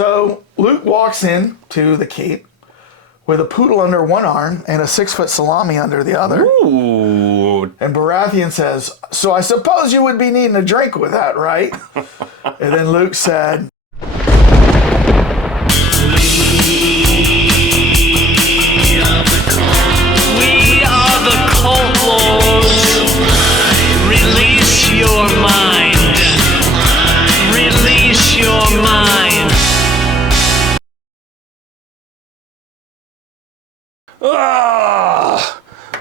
So Luke walks in to the keep with a poodle under one arm and a 6-foot salami under the other. Ooh. And Baratheon says, "So I suppose you would be needing a drink with that, right?" And then Luke said, We are the cult lords. Release your mind. Release your mind.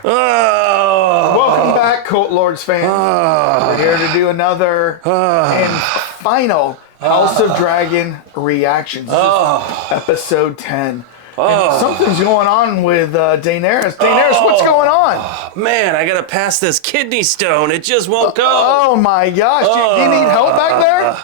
"Welcome back, Cult Lords fans. We're here to do another and final House of Dragon reactions. This is episode 10. And something's going on with Daenerys. Daenerys, what's going on? Man, I gotta pass this kidney stone. It just won't go. Oh my gosh, do you need help back there?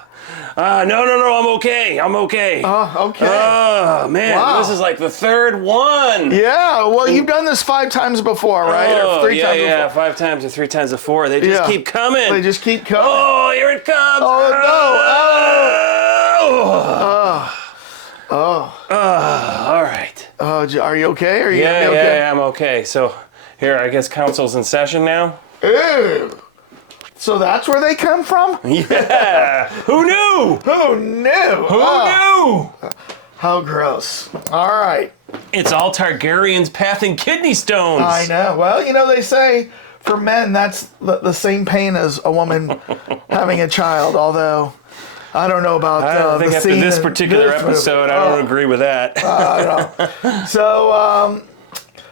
No, I'm okay. I'm okay. Okay. Oh, man, Wow. this is like the third one. Yeah, well, you've done this 5 times before, right? Oh, Or 3 times yeah, before. 5 times or 3 times before. They just keep coming. They just keep coming. Oh, here it comes. Oh, All right. Oh, are you okay? Are you Yeah, gonna be okay? yeah, I'm okay. So, here, I guess council's in session now. Ew. So that's where they come from? Yeah. Who knew? Who knew? Who knew? How gross. All right. It's all Targaryen's pathing kidney stones. I know. Well, you know, they say for men, that's the same pain as a woman having a child, although I don't know about I don't think the after scene this in particular this movie. episode, I don't agree with that.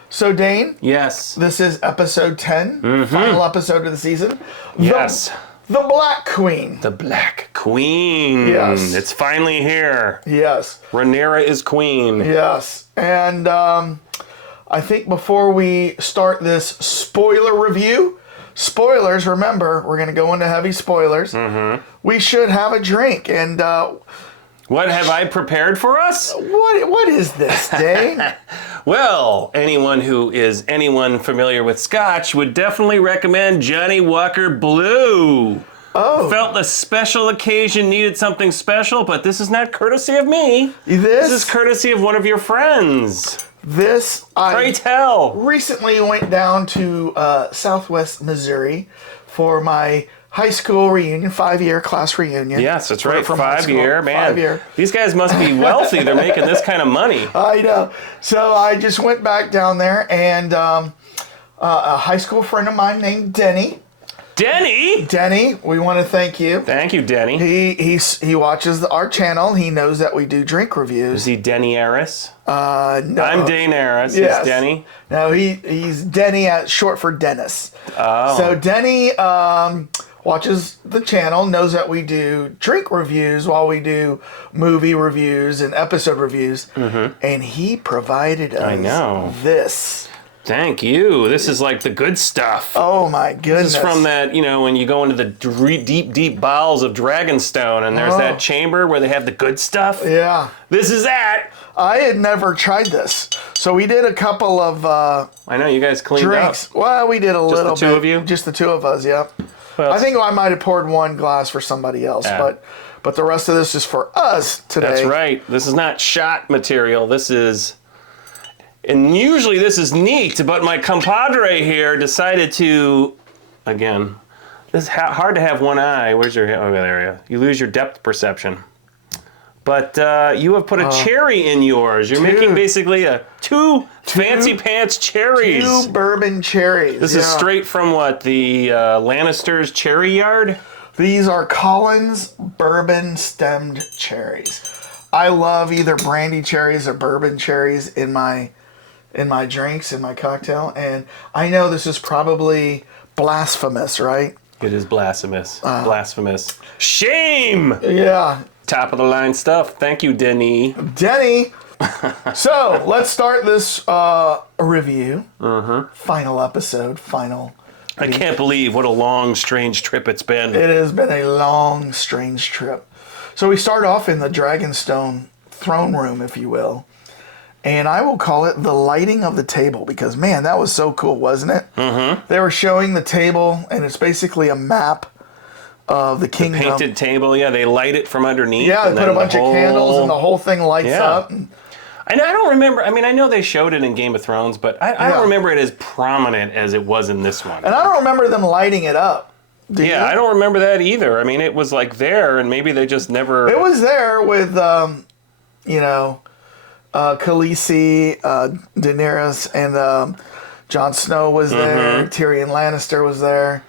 So Dane, Yes. this is episode 10, final episode of the season. Yes. The Black Queen. The Black Queen. Yes. It's finally here. Yes. Rhaenyra is queen. Yes. And I think before we start this spoiler review, spoilers, remember, we're going to go into heavy spoilers. We should have a drink. And What have I prepared for us? what is this, Dane? Well, anyone familiar with Scotch would definitely recommend Johnny Walker Blue. Oh. Felt the special occasion needed something special, but this is not courtesy of me. This is courtesy of one of your friends. Pray tell. Recently went down to Southwest Missouri for my high school reunion, 5-year class reunion. Yes, that's right. From high school. 5-year, man. 5-year. These guys must be wealthy. They're making this kind of money. I know. So I just went back down there, and a high school friend of mine named Denny. Denny, we want to thank you. Thank you, Denny. He watches our channel. He knows that we do drink reviews. Is he Denny Aris? No. I'm Daenerys. Yes. He's Denny. No, he's Denny, short for Dennis. Oh. So Denny watches the channel, knows that we do drink reviews while we do movie reviews and episode reviews, and he provided us this. Thank you. This is like the good stuff. Oh my goodness. This is from that, when you go into the deep bowels of Dragonstone and there's that chamber where they have the good stuff. Yeah. This is that. I had never tried this. So we did a couple of I know, you guys cleaned drinks. up. Well, we did a little bit. Just the two of you? Just the two of us, yeah. Well, I think I might have poured one glass for somebody else, but the rest of this is for us today. That's right. This is not shot material. This is... And usually this is neat, but my compadre here decided to... Again, this is hard to have one eye. Where's your... Oh, there you go. You lose your depth perception. But you have put a cherry in yours. You're making basically two fancy pants cherries. 2 bourbon cherries. This is straight from what? The Lannister's cherry yard? These are Collins bourbon stemmed cherries. I love either brandy cherries or bourbon cherries in my drinks, in my cocktail. And I know this is probably blasphemous, right? It is blasphemous. Blasphemous. Shame! Yeah. Top of the line stuff. Thank you, Denny. So let's start this review. Final episode. I can't believe what a long, strange trip it's been. It has been a long, strange trip. So we start off in the Dragonstone throne room, if you will. And I will call it the lighting of the table because, man, that was so cool, wasn't it? They were showing the table, and it's basically a map of the kingdom. Painted table, yeah, they light it from underneath. Yeah, they put a bunch of candles and the whole thing lights up. And I don't remember. I mean, I know they showed it in Game of Thrones, but I don't remember it as prominent as it was in this one. And I don't remember them lighting it up. Do you? I don't remember that either. I mean, it was like there, and maybe they just never... It was there with, Khaleesi, Daenerys, and Jon Snow was there. Tyrion Lannister was there.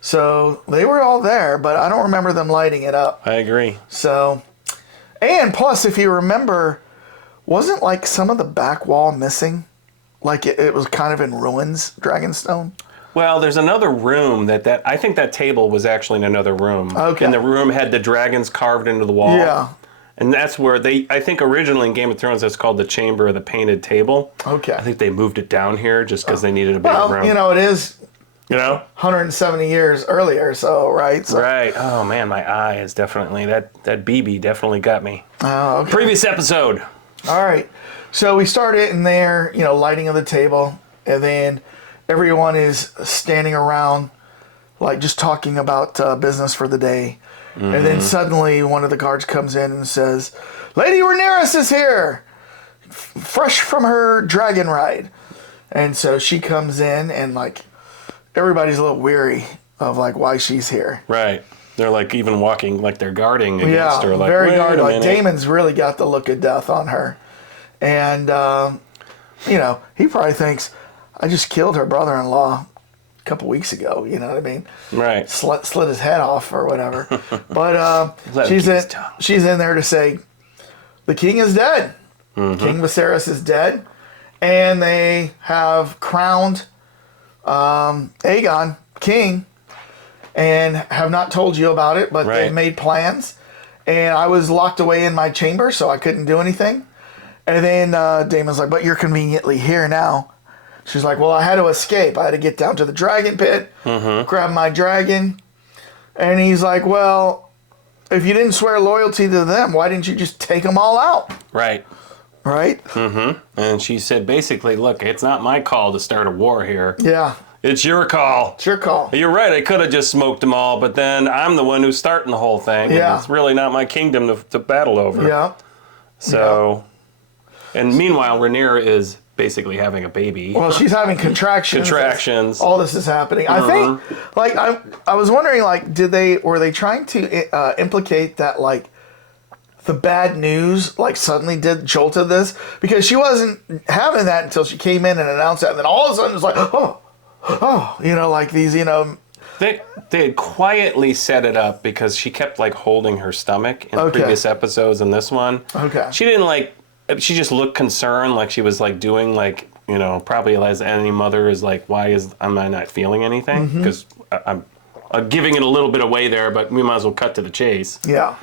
So they were all there, but I don't remember them lighting it up. I agree. So, and plus, if you remember, wasn't like some of the back wall missing? Like it was kind of in ruins, Dragonstone? Well, there's another room that I think that table was actually in another room. Okay. And the room had the dragons carved into the wall. Yeah. And that's where I think originally in Game of Thrones that's called the Chamber of the Painted Table. Okay. I think they moved it down here just because they needed a bigger room. It is 170 years earlier, so, right? So. Right. Oh, man, my eye is definitely, that BB definitely got me. Oh, okay. Previous episode. All right. So we start it in there, lighting of the table, and then everyone is standing around, like just talking about business for the day. Mm-hmm. And then suddenly one of the guards comes in and says, Lady Rhaenyra is here, fresh from her dragon ride. And so she comes in and like everybody's a little weary of like why she's here. Right. They're like even walking like they're guarding against her. Like, very guarded. Like Daemon's really got the look of death on her. And, he probably thinks, I just killed her brother-in-law a couple weeks ago, you know what I mean? Right. Slit his head off or whatever. But she's in there to say, the king is dead. Mm-hmm. King Viserys is dead. And they have crowned Aegon king and have not told you about it, but they've made plans. And I was locked away in my chamber, so I couldn't do anything. And then Daemon's like, but you're conveniently here now. She's like, well, I had to escape. I had to get down to the dragon pit, grab my dragon. And he's like, well, if you didn't swear loyalty to them, why didn't you just take them all out? Right. Right? Mm-hmm. And she said, basically, look, it's not my call to start a war here. Yeah. It's your call. It's your call. You're right. I could have just smoked them all, but then I'm the one who's starting the whole thing. Yeah. And it's really not my kingdom to battle over. Yeah. So, and meanwhile, Rhaenyra is basically having a baby. Well, she's having contractions. All this is happening. I think, like, I was wondering, like, were they trying to implicate that, like, the bad news, like, suddenly jolted this? Because she wasn't having that until she came in and announced that. And then all of a sudden it's like, like these, They had quietly set it up because she kept, like, holding her stomach in previous episodes and this one. Okay. She didn't, like, she just looked concerned, like she was, like, doing, like, probably as any mother is like, why am I not feeling anything? Because I'm giving it a little bit away there, but we might as well cut to the chase. Yeah.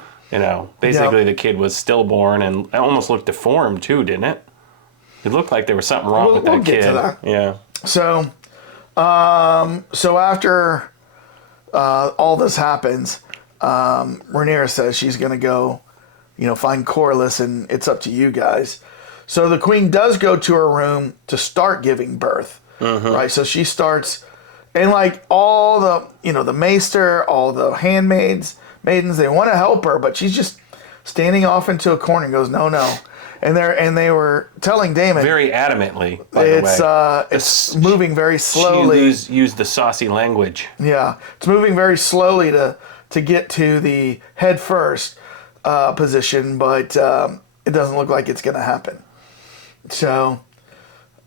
Basically the kid was stillborn and it almost looked deformed too, didn't it? It looked like there was something wrong with that kid. Get to that. Yeah. So after all this happens, Rhaenyra says she's going to go, find Corlys, and it's up to you guys. So the queen does go to her room to start giving birth, right? So she starts, and like all the, the maester, all the maidens, they want to help her, but she's just standing off into a corner and goes, no. And they were telling Daemon very adamantly, by the way. It's moving very slowly. She used the saucy language. Yeah, it's moving very slowly to get to the head first position, but it doesn't look like it's going to happen. So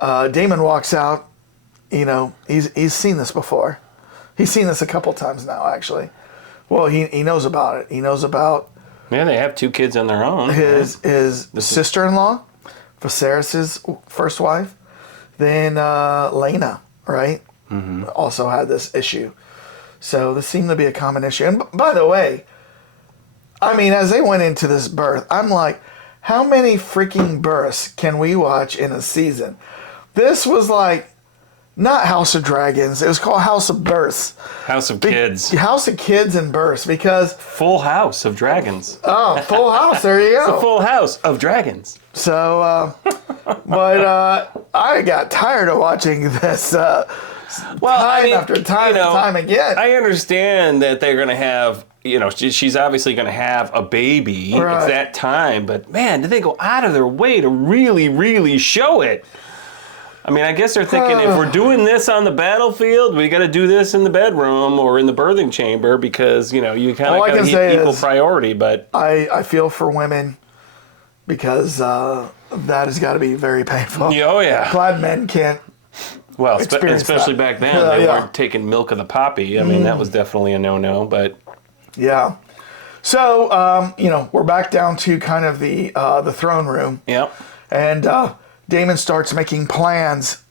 Daemon walks out. He's seen this before. He's seen this a couple times now, actually. Well, he knows about it. He knows about. Yeah, they have two kids on their own. His sister-in-law, Viserys' first wife, then Laena, right? Also had this issue. So this seemed to be a common issue. And by the way, I mean, as they went into this birth, I'm like, how many freaking births can we watch in a season? This was like, not House of Dragons. It was called House of Births. House of Kids. House of Kids and Births, because... Full House of Dragons. Oh, Full House. There you go. It's a Full House of Dragons. So, but I got tired of watching this Well, time after time and time again. I understand that they're going to have, she's obviously going to have a baby. Right. It's that time. But, man, did they go out of their way to really, really show it? I mean, I guess they're thinking if we're doing this on the battlefield, we got to do this in the bedroom or in the birthing chamber because, you kind of got to keep equal priority. But I feel for women because that has got to be very painful. Oh, yeah. Glad men can't. Well, especially back then, they weren't taking milk of the poppy. I mean, that was definitely a no-no, but... Yeah. So, we're back down to kind of the throne room. Yep. And Daemon starts making plans,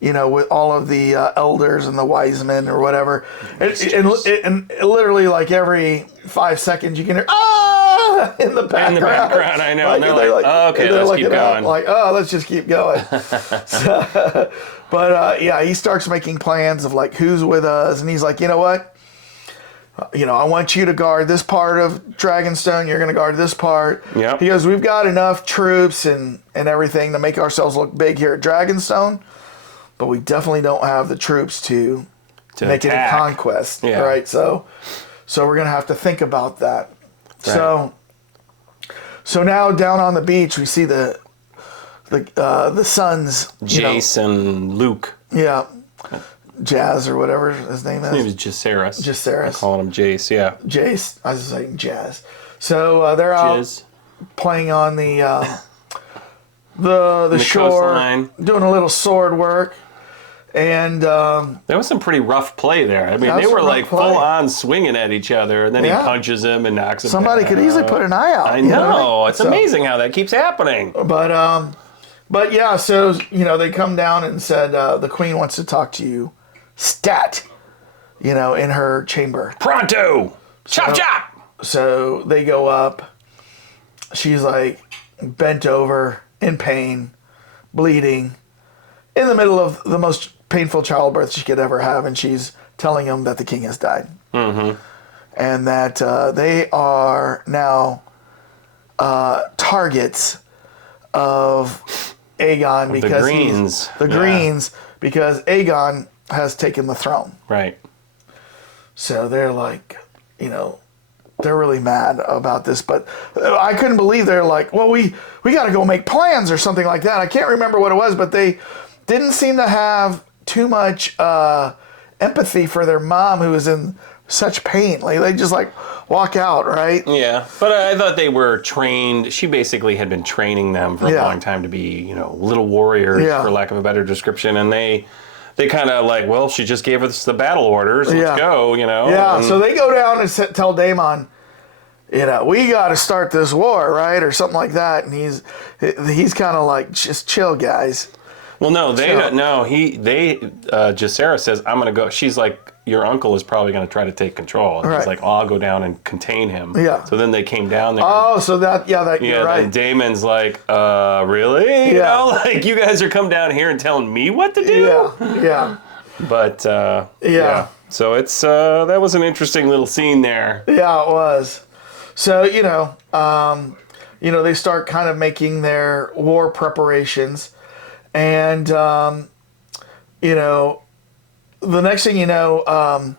with all of the elders and the wise men or whatever. And literally, like, every 5 seconds, you can hear, in the background. In the background, I know. Like, and they're like, oh, okay, let's keep going. Like, let's just keep going. But he starts making plans of, like, who's with us. And he's like, you know what? I want you to guard this part of Dragonstone. You're going to guard this part. Yep. He goes, we've got enough troops and everything to make ourselves look big here at Dragonstone, but we definitely don't have the troops to make it a conquest. Yeah. Right? So we're going to have to think about that. Right. So now down on the beach, we see the sons. Jace and Luke. Yeah. Jazz or whatever his name is. His name is Jacaerys. Jacaerys. I'm calling him Jace, yeah. Jace. I was saying Jazz. So they're out playing on the shore, coastline, doing a little sword work, and there was some pretty rough play there. I mean, they were like full on swinging at each other, and then he punches him and knocks him. Somebody could easily put an eye out. I know. It's amazing how that keeps happening. But yeah, so they come down and said the queen wants to talk to you. Stat, in her chamber. Pronto! Chop, chop! So they go up. She's like bent over, in pain, bleeding, in the middle of the most painful childbirth she could ever have. And she's telling him that the king has died. Mm-hmm. And that they are now targets of Aegon because the Greens, because Aegon has taken the throne. Right. So they're like, they're really mad about this. But I couldn't believe they're like, well, we got to go make plans or something like that. I can't remember what it was, but they didn't seem to have too much empathy for their mom who was in such pain. Like they just walk out, right? Yeah. But I thought they were trained. She basically had been training them for a long time to be, little warriors, for lack of a better description. And they kind of well, she just gave us the battle orders. Let's go, Yeah, so they go down and tell Daemon, we got to start this war, right? Or something like that. And he's kind of like, just chill, guys. Well, no, Jacaerys says, I'm going to go. She's like, your uncle is probably going to try to take control. And he's like, I'll go down and contain him. Yeah. So then they came down there. Oh, so you're right. And Daemon's like, really? Yeah. You guys are come down here and telling me what to do? Yeah. But, yeah. So it's, that was an interesting little scene there. Yeah, it was. So, they start kind of making their war preparations. And, the next thing you know,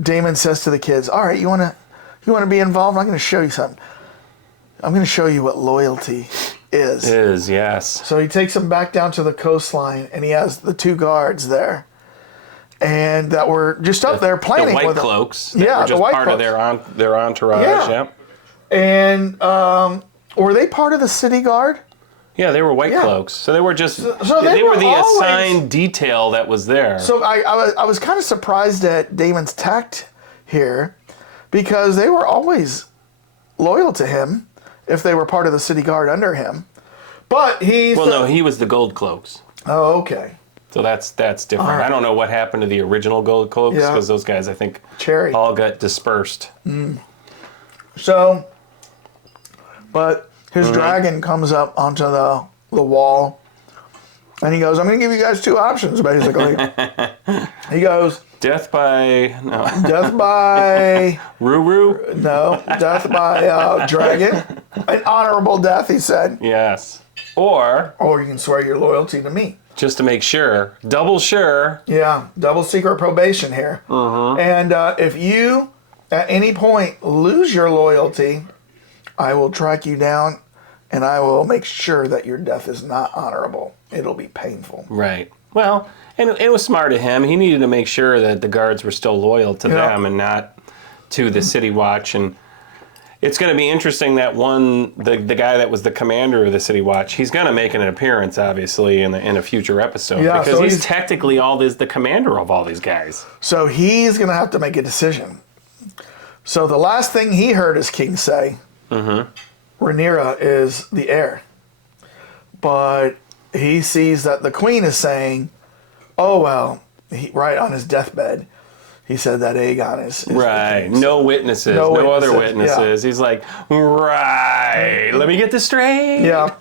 Daemon says to the kids, all right, you want to be involved? I'm going to show you something. I'm going to show you what loyalty is. Yes. So he takes them back down to the coastline, and he has the 2 guards there. And that were just up there planning with the white cloaks. Yeah, were just the white part cloaks. Of their entourage. Yeah. And were they part of the city guard? Yeah, they were white cloaks. So they were just they were the assigned detail that was there. So I was kind of surprised at Daemon's tact here, because they were always loyal to him if they were part of the city guard under him. But he was the gold cloaks. Oh, okay. So that's different. Right. I don't know what happened to the original gold cloaks, because those guys, I think, all got dispersed. Mm. So, but his dragon comes up onto the wall, and he goes, I'm going to give you guys 2 options, basically. He goes, death by Ruru? No, death by dragon. An honorable death, he said. Yes. Or you can swear your loyalty to me. just to make sure. Double sure. Yeah, double secret probation here. And if you, at any point, lose your loyalty, I will track you down, and I will make sure that your death is not honorable. It'll be painful. Right. Well, and it was smart of him. He needed to make sure that the guards were still loyal to them and not to the City Watch. And it's going to be interesting that the guy that was the commander of the City Watch, he's going to make an appearance, obviously, in a future episode. Yeah, because so he's technically the commander of all these guys. So he's going to have to make a decision. So the last thing he heard his king say, Rhaenyra is the heir. But he sees that the queen is saying, oh, well, right on his deathbed, he said that Aegon is right. No witnesses. No other witnesses. Yeah. He's like, right. Let me get this straight. Yeah.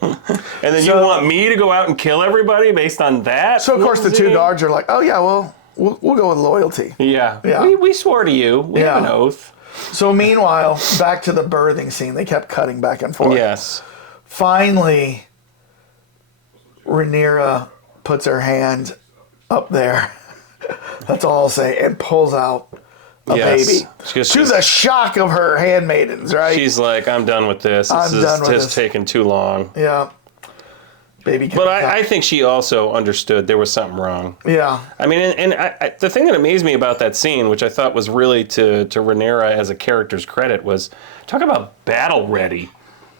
And then you want me to go out and kill everybody based on that? So, of course, the two guards are like, oh, yeah, well, we'll go with loyalty. Yeah. We swore to you. We have an oath. So, meanwhile, back to the birthing scene. They kept cutting back and forth. Yes. Finally, Rhaenyra puts her hand up there. That's all I'll say. And pulls out a baby. To the shock of her handmaidens, right? She's like, I'm done with this. This is taking too long. Yeah. Baby. But I think she also understood there was something wrong. Yeah. I mean, and the thing that amazed me about that scene, which I thought was really to Rhaenyra as a character's credit, was talk about battle ready.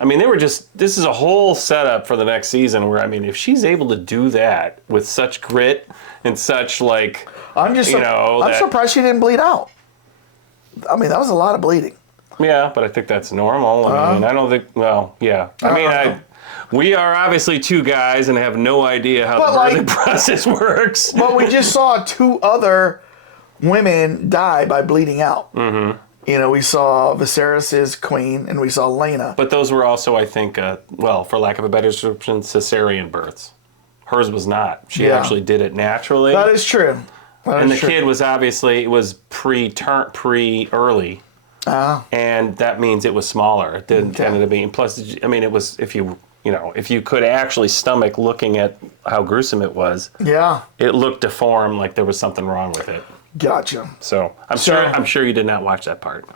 I mean, this is a whole setup for the next season where, I mean, if she's able to do that with such grit and such, like, I'm surprised she didn't bleed out. I mean, that was a lot of bleeding. Yeah, but I think that's normal. I mean, I don't think, well, yeah. We are obviously two guys and have no idea how the birthing process works. But we just saw two other women die by bleeding out. Mm-hmm. You know, we saw Viserys' queen, and we saw Laena. But those were also, I think, for lack of a better description, cesarean births. Hers was not. She actually did it naturally. That is true. Kid was obviously, it was pre-early. And that means it was smaller. It didn't tend to be. And plus, I mean, it was, if you could actually stomach looking at how gruesome it was. Yeah. It looked deformed, like there was something wrong with it. Gotcha. So I'm sure you did not watch that part.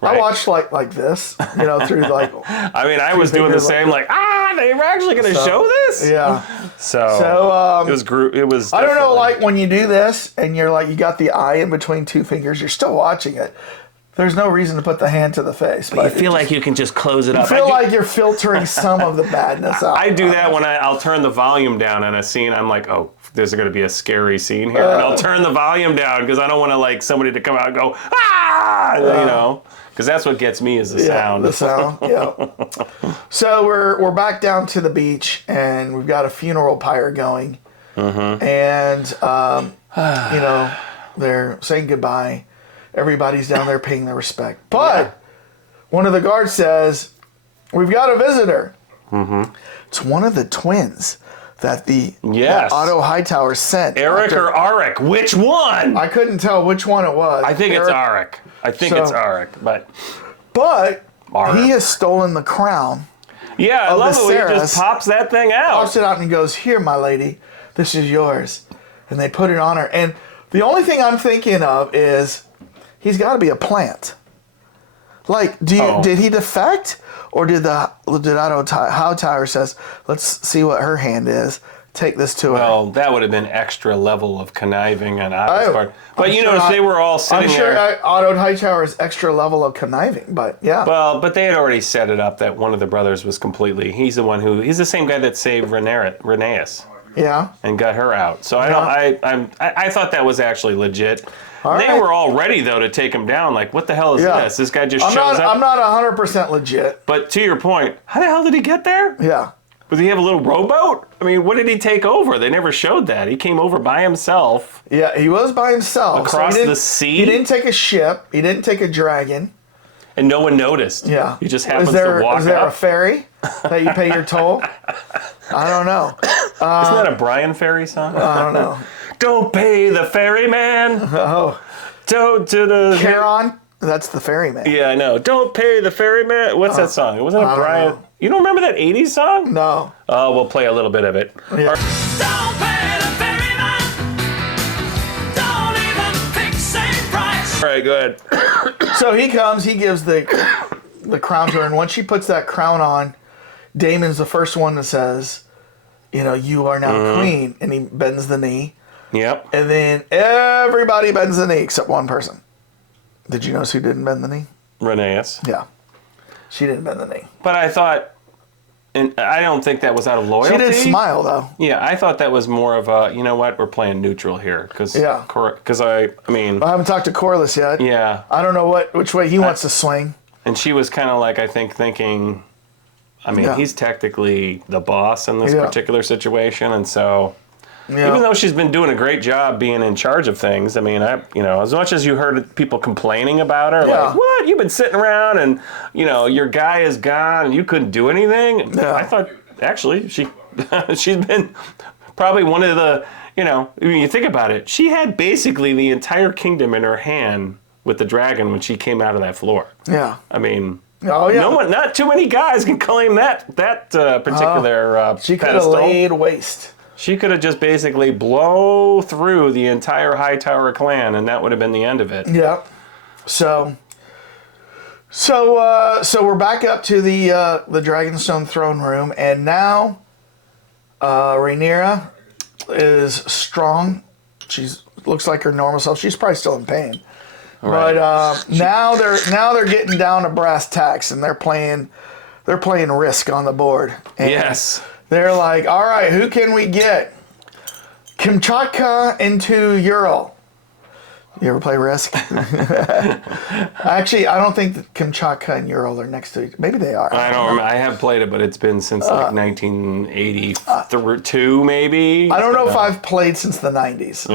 Right? I watched like this, through like. I mean, I was doing the same. Like they were actually going to show this. Yeah. So it was. I don't know, like when you do this and you're like you got the eye in between two fingers, you're still watching it. There's no reason to put the hand to the face. But you feel like you can just close it up. You feel like you're filtering some of the badness out. I do that when I'll turn the volume down on a scene. I'm like, oh, there's going to be a scary scene here. And I'll turn the volume down because I don't want to like somebody to come out and go, ah, because that's what gets me is the sound. The sound, yeah. So we're back down to the beach and we've got a funeral pyre going. Mm-hmm. And, they're saying goodbye. Everybody's down there paying their respect. But one of the guards says, we've got a visitor. Mm-hmm. It's one of the twins that that Otto Hightower sent. Eric or Arik? Which one? I couldn't tell which one it was. I think it's Arik. It's Arik. But Arik. He has stolen the crown. Yeah, I love it when he just pops that thing out. Pops it out and goes, here, my lady, this is yours. And they put it on her. And the only thing I'm thinking of is... he's got to be a plant. Like, did he defect, or did Otto Hightower says, let's see what her hand is, take this to her? Well, that would have been extra level of conniving on Otto's part. But notice they were all sitting there. I'm sure Otto Hightower is extra level of conniving, but yeah. Well, but they had already set it up that one of the brothers was he's the same guy that saved Rhaenyra. Yeah. And got her out. So I thought that was actually legit. They were all ready, though, to take him down. Like, what the hell is this? This guy just shows up. I'm not 100% legit. But to your point, how the hell did he get there? Yeah. Did he have a little rowboat? I mean, what did he take over? They never showed that. He came over by himself. Yeah, he was by himself. Across the sea? He didn't take a ship. He didn't take a dragon. And no one noticed. Yeah. He just happens to walk up. Is there a ferry that you pay your toll? I don't know. Isn't that a Brian Ferry song? I don't know. Don't pay the ferryman. Oh. Charon? That's the ferryman. Yeah, I know. Don't pay the ferryman. What's that song? Wasn't it Brian? You don't remember that 80s song? No. Oh, we'll play a little bit of it. Yeah. right, go ahead. So he comes, he gives the crown to her, and once she puts that crown on, Daemon's the first one that says, you are now queen, and he bends the knee. Yep. And then everybody bends the knee except one person. Did you notice who didn't bend the knee? Rhaenys. Yeah. She didn't bend the knee. But I thought, and I don't think that was out of loyalty. She did smile, though. Yeah, I thought that was more of a, you know what, we're playing neutral here. Because I mean... I haven't talked to Corlys yet. Yeah. I don't know which way he wants to swing. And she was kind of like, I think, thinking, he's technically the boss in this particular situation. And so, even though she's been doing a great job being in charge of things, as much as you heard people complaining about her, like, what? You've been sitting around and, your guy is gone and you couldn't do anything? Yeah. I thought, actually, she's been probably one of the, when you think about it, she had basically the entire kingdom in her hand with the dragon when she came out of that floor. Yeah. Not too many guys can claim that particular she could have laid waste. She could have just basically blow through the entire Hightower clan, and that would have been the end of it. Yeah. So we're back up to the Dragonstone throne room, and now Rhaenyra is strong. She's looks like her normal self. She's probably still in pain. Right. But now they're getting down to brass tacks, and they're playing Risk on the board. And yes. They're like, all right, who can we get? Kamchatka into Ural. You ever play Risk? Actually, I don't think that Kamchatka and Ural are next to each other. Maybe they are. I don't remember. I have played it, but it's been since 1982, maybe. I don't know if I've played since the 90s,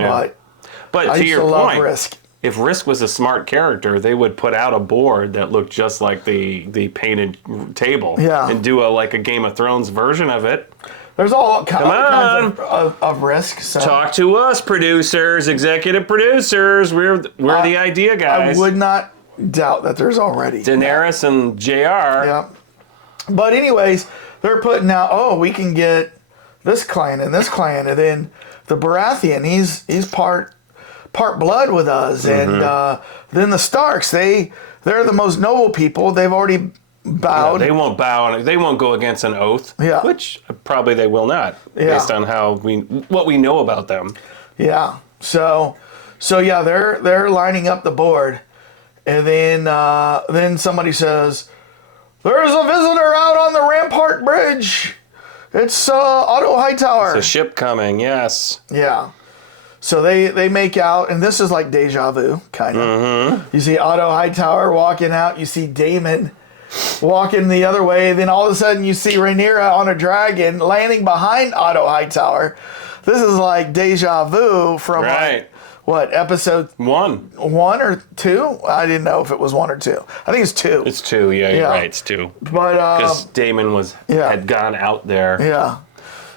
but I to used your to love point, Risk. If Risk was a smart character, they would put out a board that looked just like the painted table and do a Game of Thrones version of it. There's all kinds of Risk. So. Talk to us, producers, executive producers. We're the idea guys. I would not doubt that there's already. Daenerys and JR. Yeah. But anyways, they're putting out, we can get this clan and this clan, and then the Baratheon, he's part blood with us, and then the Starks, they're the most noble people. They've already bowed. They won't bow. They won't go against an oath. Yeah. Which probably they will not, based on what we know about them. Yeah. So they're lining up the board, and then somebody says, "There's a visitor out on the Rampart Bridge. It's Otto Hightower. It's a ship coming." Yes. Yeah. So they make out, and this is like deja vu, kind of. Mm-hmm. You see Otto Hightower walking out. You see Daemon walking the other way. Then all of a sudden, you see Rhaenyra on a dragon landing behind Otto Hightower. This is like deja vu from episode 1 or 2? I didn't know if it was 1 or 2. I think it's 2. It's 2. Yeah, you're right. It's 2. But because Daemon had gone out there. Yeah.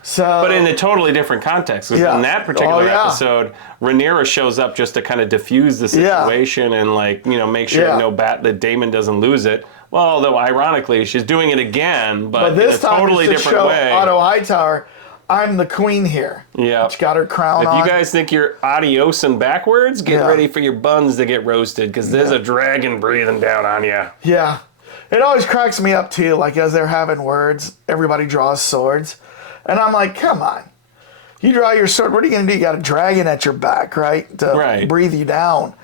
So, but in a totally different context. In that particular episode, Rhaenyra shows up just to kind of diffuse the situation and make sure that Daemon doesn't lose it. Well, although ironically, she's doing it again, but this in a totally time it's to different show way. Otto Hightower, I'm the queen here. Yeah. She got her crown on. If you guys think you're adiosing backwards, get ready for your buns to get roasted, because there's a dragon breathing down on you. Yeah. It always cracks me up, too, as they're having words, everybody draws swords. And I'm like, come on. You draw your sword, what are you going to do? You got a dragon at your back, right? To breathe you down.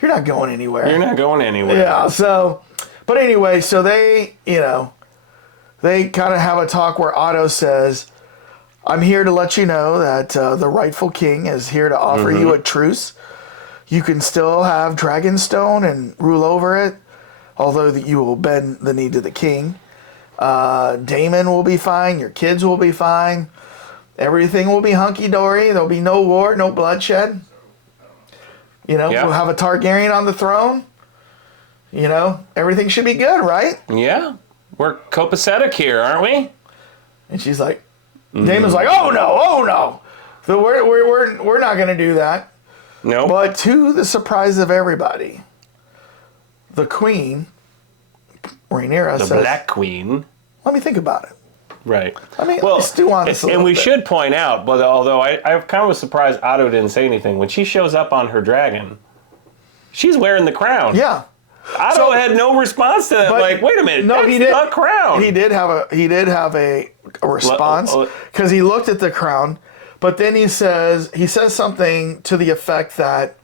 You're not going anywhere. You're not going anywhere. Yeah, so, but anyway, so they kind of have a talk where Otto says, I'm here to let you know that the rightful king is here to offer you a truce. You can still have Dragonstone and rule over it, although you will bend the knee to the king. Daemon will be fine. Your kids will be fine. Everything will be hunky-dory. There'll be no war, no bloodshed. We'll have a Targaryen on the throne. Everything should be good, right? Yeah. We're copacetic here, aren't we? And she's like, Daemon's like, oh no. So we're not going to do that. No. But to the surprise of everybody, the queen, Rhaenyra, says, the Black Queen. Let me think about it. Right. I mean, let's do on this a little and we bit. should point out, but although I kind of was surprised Otto didn't say anything, when she shows up on her dragon, she's wearing the crown. Yeah. Otto had no response to that. Like, wait a minute, no, that's he did. not crown. He did have a response because he looked at the crown, but then he says something to the effect that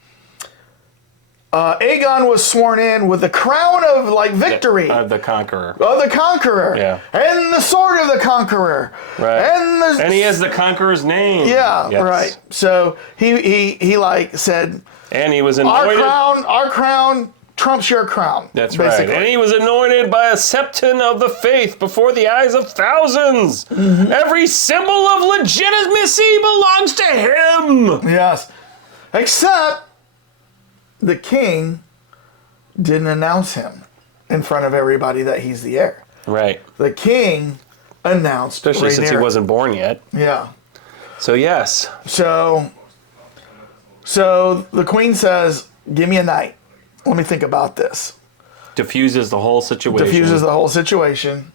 Aegon was sworn in with the crown of victory of the conqueror. Of the conqueror. Yeah. And the sword of the conqueror. Right. And he has the conqueror's name. Yeah, yes. right. So he said, and he was anointed. Our crown trumps your crown. That's basically. right. And he was anointed by a septon of the faith before the eyes of thousands. Mm-hmm. Every symbol of legitimacy belongs to him. Yes. Except the king didn't announce him in front of everybody that he's the heir. Right. The king announced Especially Rhaenyra. since he wasn't born yet. Yeah. So, yes. So the queen says, give me a night. Let me think about this. Diffuses the whole situation.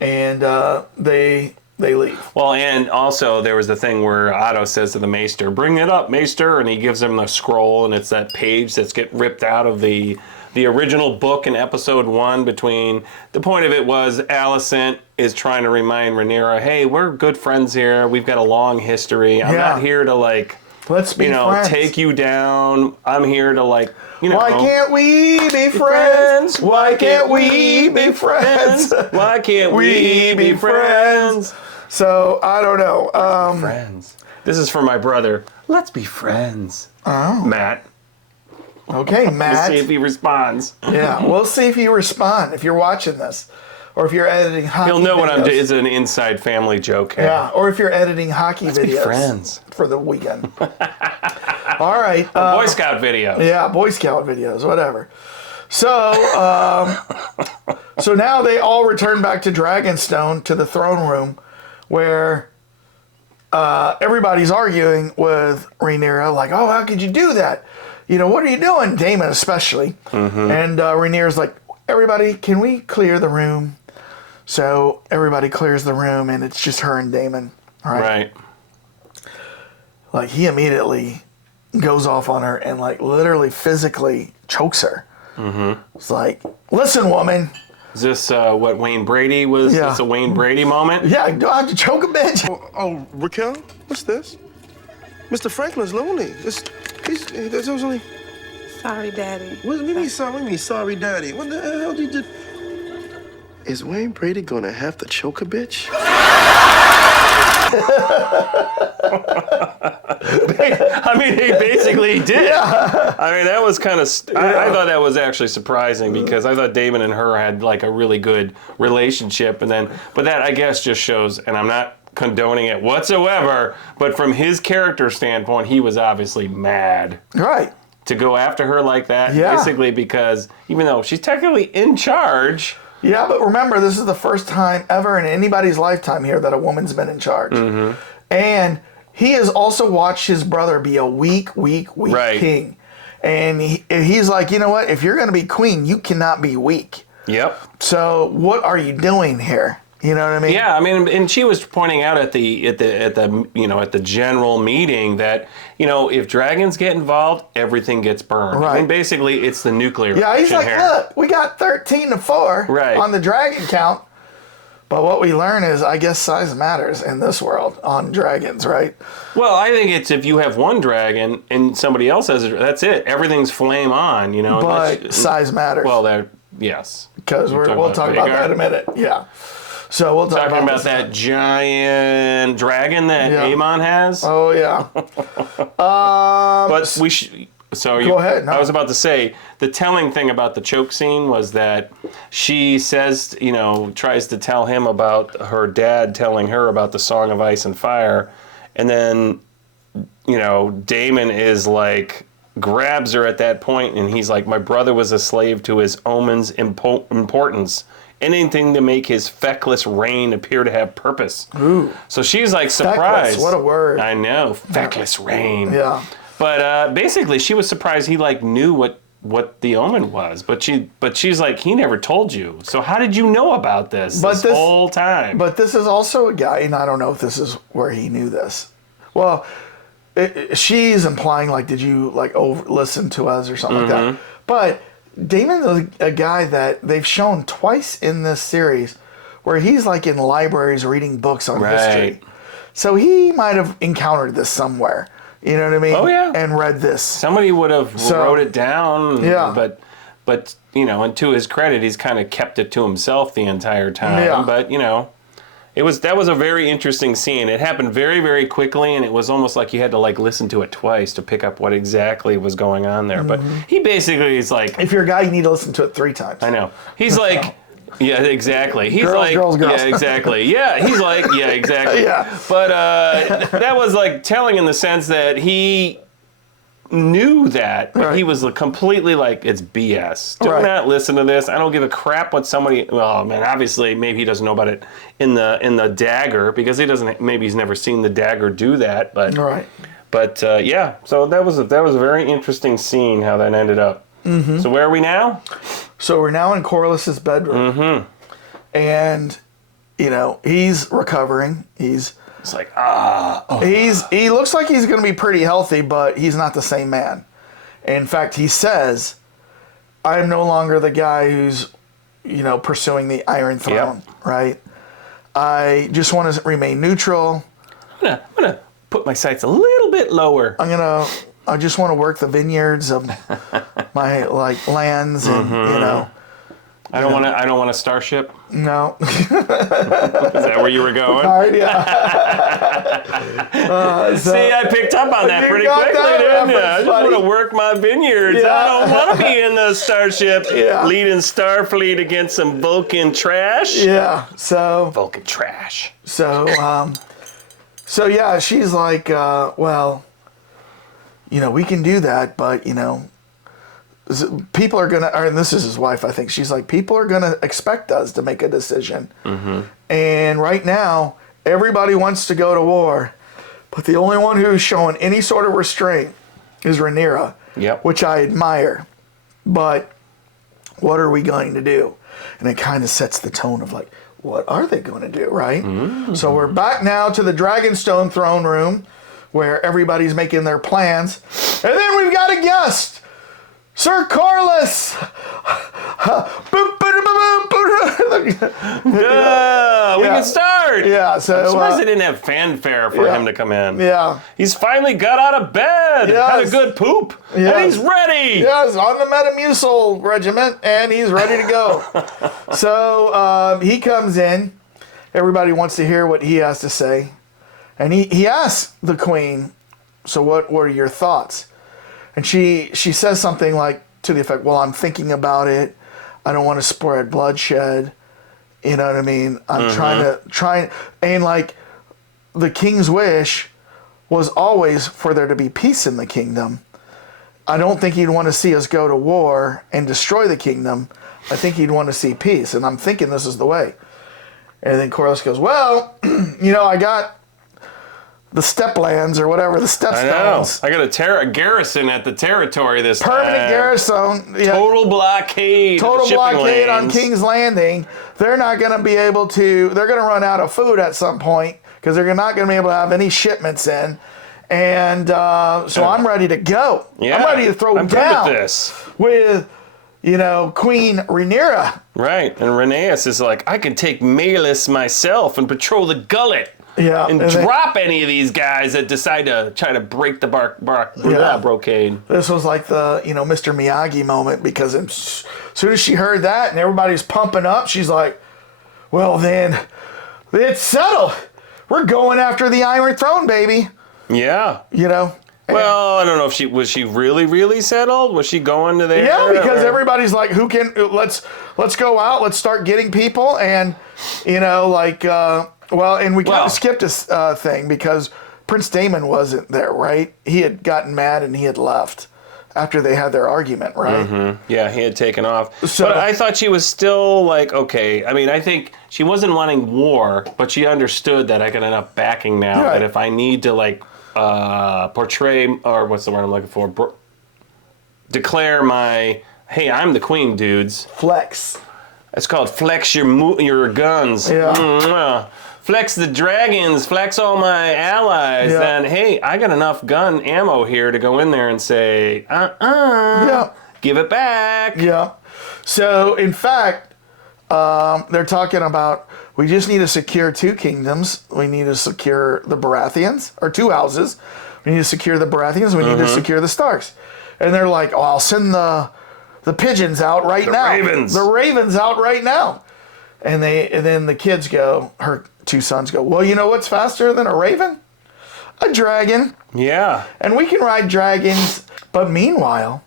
And they leave. Well, and also there was the thing where Otto says to the maester, bring it up, maester, and he gives him the scroll, and it's that page that's get ripped out of the original book in episode 1 between, the point of it was Alicent is trying to remind Rhaenyra, hey, we're good friends here, we've got a long history, I'm not here to let's be friends. Take you down, I'm here to why can't we be friends? Why can't we be friends? Why can't we be friends? So, I don't know. Friends. This is for my brother. Let's be friends. Oh. Matt. Okay, Matt. Let's see if he responds. Yeah, we'll see if you respond if you're watching this. Or if you're editing hockey He'll know videos. what I'm doing. It's an inside family joke here. Yeah, or if you're editing hockey Let's videos. Be friends. For the weekend. All right. Boy Scout videos. Yeah, Boy Scout videos, whatever. So, so now they all return back to Dragonstone, to the throne room, where everybody's arguing with Rhaenyra, like, oh, how could you do that? What are you doing? Daemon especially. Mm-hmm. And Rhaenyra's like, everybody, can we clear the room? So everybody clears the room, and it's just her and Daemon. Right. Like, he immediately goes off on her and, literally physically chokes her. Mm-hmm. It's like, listen, woman. Is this what Wayne Brady was? Yeah. Is this a Wayne Brady moment? Yeah, do I have to choke a bitch? Oh, Raquel, what's this? Mr. Franklin's lonely. There's only... Sorry, Daddy. What do you mean sorry, Daddy? What the hell did you do? Is Wayne Brady gonna have to choke a bitch? I mean, he basically did. Yeah. I mean, that was kind of... I thought that was actually surprising because I thought Damon and her had a really good relationship. But that, I guess, just shows, and I'm not condoning it whatsoever, but from his character standpoint, he was obviously mad. Right. To go after her like that, basically because even though she's technically in charge... Yeah, but remember, this is the first time ever in anybody's lifetime here that a woman's been in charge. Mm-hmm. And he has also watched his brother be a weak king. And he's like, you know what? If you're going to be queen, you cannot be weak. Yep. So what are you doing here? You know what I mean? Yeah, I mean, and she was pointing out at the general meeting that if dragons get involved, everything gets burned. Right. I mean, basically, it's the nuclear. Yeah, he's like, here. look, we got 13-4 on the dragon count, but what we learn is, I guess, size matters in this world on dragons, right? Well, I think it's if you have one dragon and somebody else has that's it. Everything's flame on. But size matters. Well, yes, because we'll talk about that in a minute. Yeah. So we'll talk about that giant dragon that Aemon has. Oh yeah. But we should. So go ahead. No. I was about to say the telling thing about the choke scene was that she says, tries to tell him about her dad telling her about the Song of Ice and Fire, and then, Daemon is grabs her at that point, and he's like, my brother was a slave to his omen's importance. Anything to make his feckless reign appear to have purpose. Ooh. So she's surprised. Feckless, what a word. I know, feckless reign. Yeah. But basically, she was surprised he knew what the omen was. But she's like, he never told you. So how did you know about this whole time? But this is also a guy, and I don't know if this is where he knew this. Well, she's implying like, did you like listen to us or something like that? But Damon's a guy that they've shown twice in this series where he's like in libraries reading books on history. So he might have encountered this somewhere. You know what I mean? Oh, yeah. And read this. Somebody would have wrote it down. Yeah. But you know, and to his credit, he's kind of kept it to himself the entire time. Yeah. But, you know, that was a very interesting scene. It happened very, very quickly, and it was almost like you had to like listen to it twice to pick up what exactly was going on there. But he basically is like, if you're a guy, you need to listen to it 3 times. I know. He's like, yeah, exactly. He's girls, like, girls. yeah, exactly. Yeah, he's like, yeah, exactly. Yeah. But that was like telling in the sense that he knew that, but he was completely like, it's BS. Do not listen to this. I don't give a crap what somebody. Well, man, obviously, maybe he doesn't know about it in the dagger because he doesn't. Maybe he's never seen the dagger do that. But But yeah, so that was a very interesting scene how that ended up. So where are we now? So we're now in Corlys' bedroom, and you know he's recovering. It's like he looks like he's going to be pretty healthy, but he's not the same man. In fact, he says, "I am no longer the guy who's, you know, pursuing the Iron Throne. Right? I just want to remain neutral. I'm gonna put my sights a little bit lower. I just want to work the vineyards of my like lands, and you know." I don't want a starship. No. Is that where you were going? Hard, yeah. See, I picked up on that pretty quickly, didn't you? I just want to work my vineyards. Yeah. I don't want to be in the starship leading Starfleet against some Vulcan trash. Yeah. So Vulcan trash. So yeah, she's like, well, you know, we can do that, but you know, people are gonna, and this is his wife, I think. She's like, people are gonna expect us to make a decision, and right now, everybody wants to go to war, but the only one who's showing any sort of restraint is Rhaenyra, which I admire. But what are we going to do? And it kind of sets the tone of like, what are they going to do, right? So we're back now to the Dragonstone throne room, where everybody's making their plans, and then we've got a guest. Sir Corlys! We can start! Yeah, so... I'm surprised they didn't have fanfare for him to come in. Yeah. He's finally got out of bed, had a good poop, and he's ready! Yes, on the Metamucil regiment, and he's ready to go. So, he comes in. Everybody wants to hear what he has to say. And he asks the queen, so what are your thoughts? And she says something like to the effect, well, I'm thinking about it. I don't want to spread bloodshed. You know what I mean? I'm trying, and like the king's wish was always for there to be peace in the kingdom. I don't think he'd want to see us go to war and destroy the kingdom. I think he'd want to see peace. And I'm thinking this is the way. And then Corlys goes, well, you know, I got the Steplands or whatever, the Stepstones. I got a garrison at the territory this Permanent time. garrison. Yeah. Total blockade. Total blockade lanes. on King's Landing. They're not going to be able to, they're going to run out of food at some point because they're not going to be able to have any shipments in. And so I'm ready to go. Yeah. I'm ready to throw down good with this. With, you know, Queen Rhaenyra. Right. And Rhaenys is like, I can take Maelys myself and patrol the gullet. Yeah, and drop any of these guys that decide to try to break the brocade. This was like the, you know, Mr. Miyagi moment, because as soon as she heard that and everybody's pumping up, she's like, well then, it's settled. We're going after the Iron Throne, baby. Yeah. You know? Well, I don't know if was she really settled? Was she going to there? Yeah, because everybody's like, let's go out, let's start getting people, and, you know, like, well, and we kind of skipped a thing because Prince Daemon wasn't there, right? He had gotten mad and he had left after they had their argument, right? Yeah, he had taken off. So, but I thought she was still like, okay. I mean, I think she wasn't wanting war, but she understood that I could end up backing now. That if I need to like portray, or what's the word I'm looking for? Declare my, hey, I'm the queen, dudes. Flex. It's called flex your guns. Yeah. flex the dragons, flex all my allies, then hey, I got enough gun ammo here to go in there and say, give it back. Yeah. So, in fact, they're talking about we just need to secure 2 kingdoms. We need to secure the Baratheons, or 2 houses. We need to secure the Baratheons. We need to secure the Starks. And they're like, oh, I'll send the pigeons out right now. The ravens out right now. And then the kids go, her 2 sons go, well, you know what's faster than a raven? A dragon. Yeah. And we can ride dragons. But meanwhile,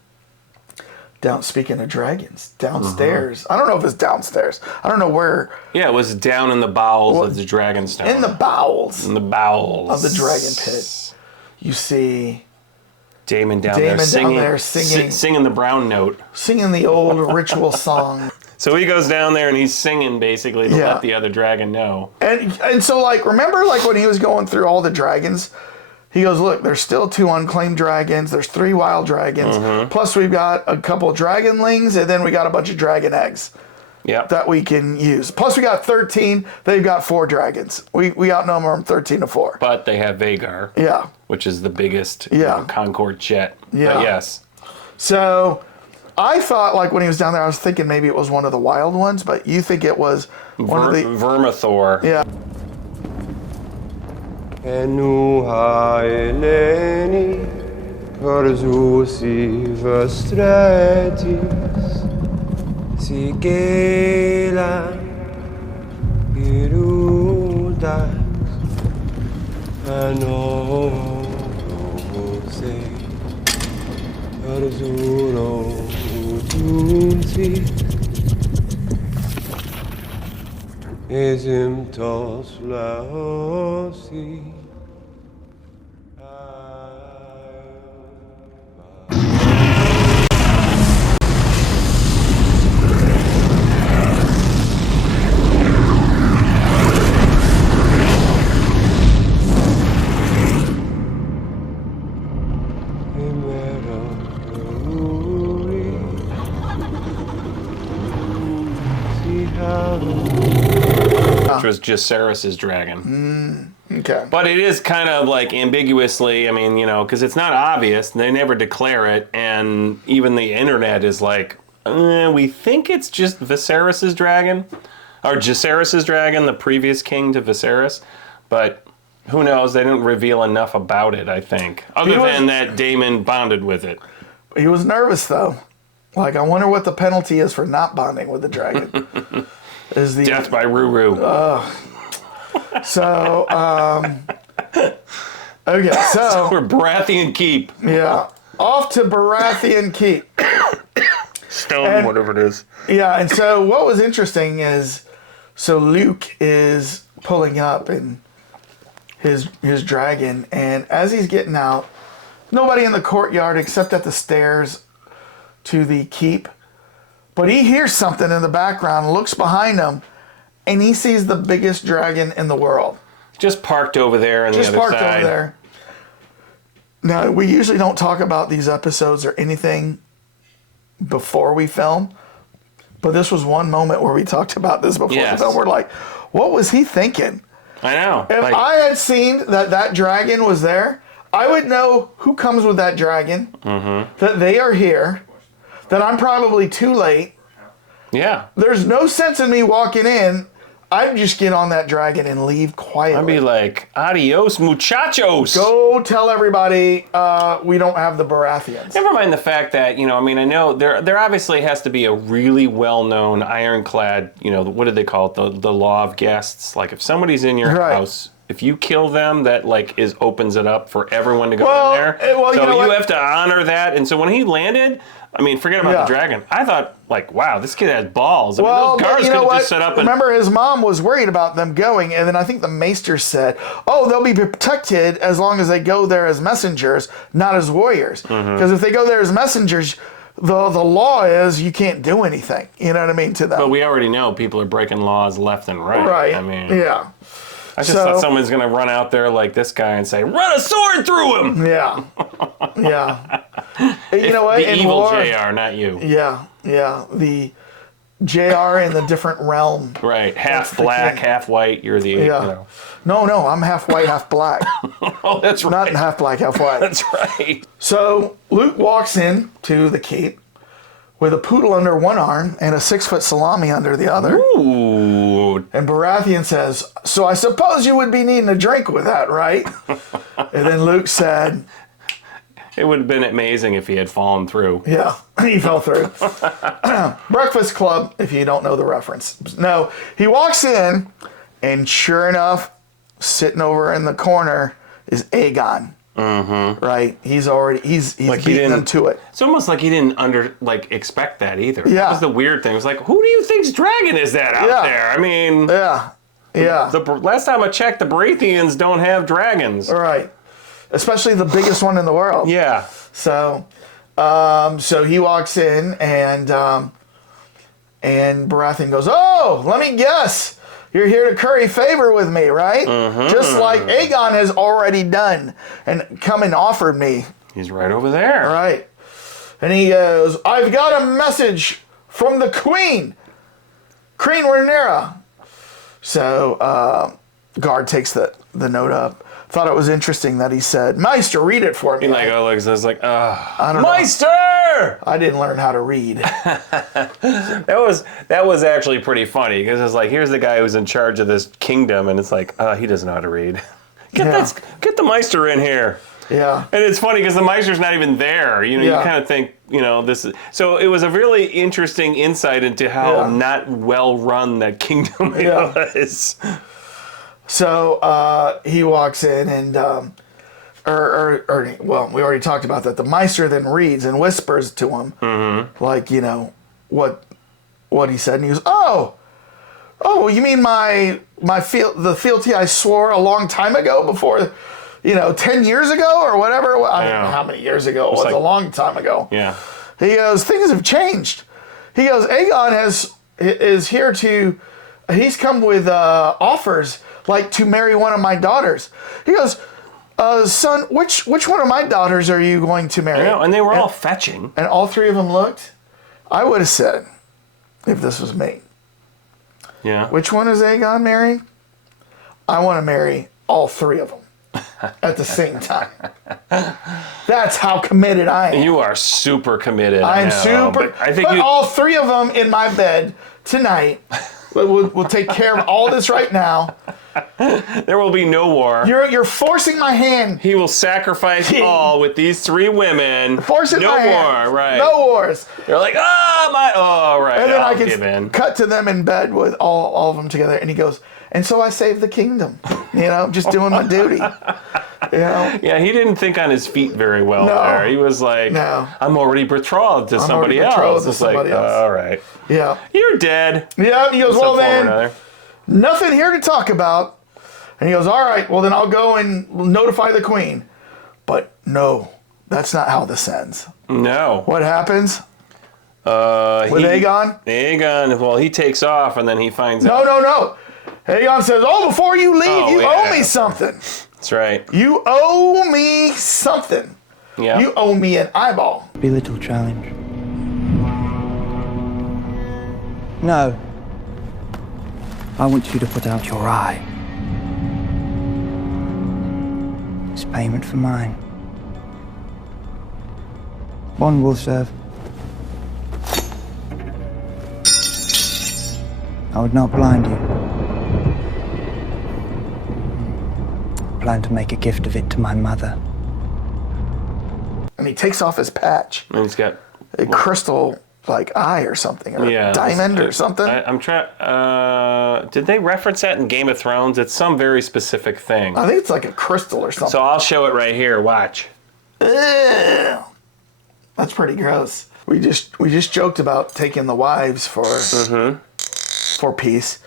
speaking of dragons, downstairs. I don't know if it's downstairs. I don't know where. Yeah, it was down in the bowels of the Dragonstone. In the bowels. In the bowels. Of the dragon pit. You see Damon down there singing the brown note. Singing the old ritual song. So he goes down there and he's singing basically to let the other dragon know. And so like, remember like when he was going through all the dragons, he goes, look, there's still 2 unclaimed dragons. There's 3 wild dragons. Plus we've got a couple dragonlings and then we got a bunch of dragon eggs. Yep. That we can use. Plus we got 13. They've got 4 dragons. We outnumber them 13-4. But they have Vagar. Yeah. Which is the biggest Concord jet. Yeah. But yes. So I thought like when he was down there, I was thinking maybe it was one of the wild ones, but you think it was one of the Vermithor. Yeah. Enuha eleni Corzusi vestretis Sigela Irudas Anose Arzuro Udunsi Esimtos laosi Which was Jacaerys' dragon. Okay. But it is kind of like ambiguously, I mean, because it's not obvious. They never declare it. And even the internet is like, we think it's just Viserys' dragon. Or Jacaerys' dragon, the previous king to Viserys. But who knows? They didn't reveal enough about it, I think. Other than that Daemon bonded with it. He was nervous, though. Like, I wonder what the penalty is for not bonding with the dragon. Death by Ruru. So, okay, so we're Baratheon Keep. Yeah, off to Baratheon Keep. Stone, whatever it is. Yeah, and so what was interesting is, so Luke is pulling up in his dragon, and as he's getting out, nobody in the courtyard except at the stairs to the keep. But he hears something in the background, looks behind him, and he sees the biggest dragon in the world. Just parked over there on the other side. Just parked over there. Now, we usually don't talk about these episodes or anything before we film, but this was one moment where we talked about this before the film. We're like, what was he thinking? I know. If I had seen that dragon was there, I would know who comes with that dragon, that they are here, that I'm probably too late. Yeah. There's no sense in me walking in. I'd just get on that dragon and leave quietly. I'd be like, adios, muchachos. Go tell everybody we don't have the Baratheons. Never mind the fact that, I know there obviously has to be a really well-known ironclad, what do they call it? The law of guests. Like if somebody's in your house, if you kill them, that opens it up for everyone to go in there. So you have to honor that. And so when he landed, forget about the dragon. I thought, wow, this kid has balls. Those guards could have just set up and... Remember, his mom was worried about them going, and then I think the maester said, they'll be protected as long as they go there as messengers, not as warriors. Because if they go there as messengers, the law is you can't do anything. You know what I mean, to them. But we already know people are breaking laws left and right. Right, I just thought someone's going to run out there like this guy and say, run a sword through him! Yeah. Yeah. You know what? The evil JR, not you. Yeah. Yeah. JR in the different realm. Right. Half That's the black, king. half white. You're the, Yeah. No, I'm half white, half black. Oh, that's right. Not half black, half white. That's right. So Luke walks in to the keep with a poodle under one arm and a 6-foot salami under the other. Ooh. And Baratheon says, so I suppose you would be needing a drink with that, right? And then Luke said, It would have been amazing if he had fallen through. yeah, he fell through. Breakfast Club, if you don't know the reference. No, he walks in, and sure enough, sitting over in the corner is Aegon. Mm-hmm. Right? He's like beating them to it. It's almost like he didn't expect that either. Yeah. That was the weird thing. It was like, who do you think's dragon is that out there? I mean, Yeah. the last time I checked, the Baratheons don't have dragons. All right. Especially the biggest one in the world. Yeah. So he walks in and Baratheon goes, oh, let me guess. You're here to curry favor with me, right? Mm-hmm. Just like Aegon has already done and come and offered me. He's right over there. All right. And he goes, I've got a message from the Queen. Queen Rhaenyra. So guard takes the note up. Thought it was interesting that he said, Meister, read it for me. He looks, I was like, I don't know. Meister! I didn't learn how to read. That was actually pretty funny because it's like, here's the guy who's in charge of this kingdom, and it's like, he doesn't know how to read. Get the Meister in here. Yeah. And it's funny because the Meister's not even there. You kind of think, this is. So it was a really interesting insight into how not well run that kingdom is. So he walks in and, we already talked about that. The Meister then reads and whispers to him, like, what he said. And he goes, oh, you mean the fealty I swore a long time ago before, 10 years ago or whatever. I don't know how many years ago it was, like, a long time ago. Yeah. He goes, things have changed. He goes, Aegon is here he's come with offers like to marry one of my daughters. He goes, son, which one of my daughters are you going to marry? And they were all fetching. And all three of them looked. I would have said, if this was me, yeah. Which one is Aegon marrying? I want to marry all three of them at the same time. That's how committed I am. You are super committed. I'm super. I think all three of them in my bed tonight. We'll take care of all this right now. There will be no war. You're forcing my hand. He will sacrifice all with these three women. Forcing my hand. No war, right? No wars. They're like, right. And then I'll I can give in. cut to them in bed with all of them together, and he goes, and so I saved the kingdom. Just doing my duty. Yeah, he didn't think on his feet very well there. He was like, I'm already betrothed to somebody else. It's like, all right. Yeah. You're dead. Yeah, he goes, well then, nothing here to talk about. And he goes, all right, well then I'll go and notify the Queen. But no, that's not how this ends. No. What happens? With Aegon? Aegon, well, he takes off and then he finds out. No. Aegon says, before you leave, you owe me something. That's right. You owe me something. Yeah. You owe me an eyeball. Belittle challenge. No. I want you to put out your eye. It's payment for mine. One will serve. I would not blind you. I plan to make a gift of it to my mother. And he takes off his patch. And he's got a crystal eye or something, or a diamond or something. I'm trying. Did they reference that in Game of Thrones? It's some very specific thing. I think it's like a crystal or something. So I'll show it right here. Watch. Ew. That's pretty gross. We just joked about taking the wives for peace.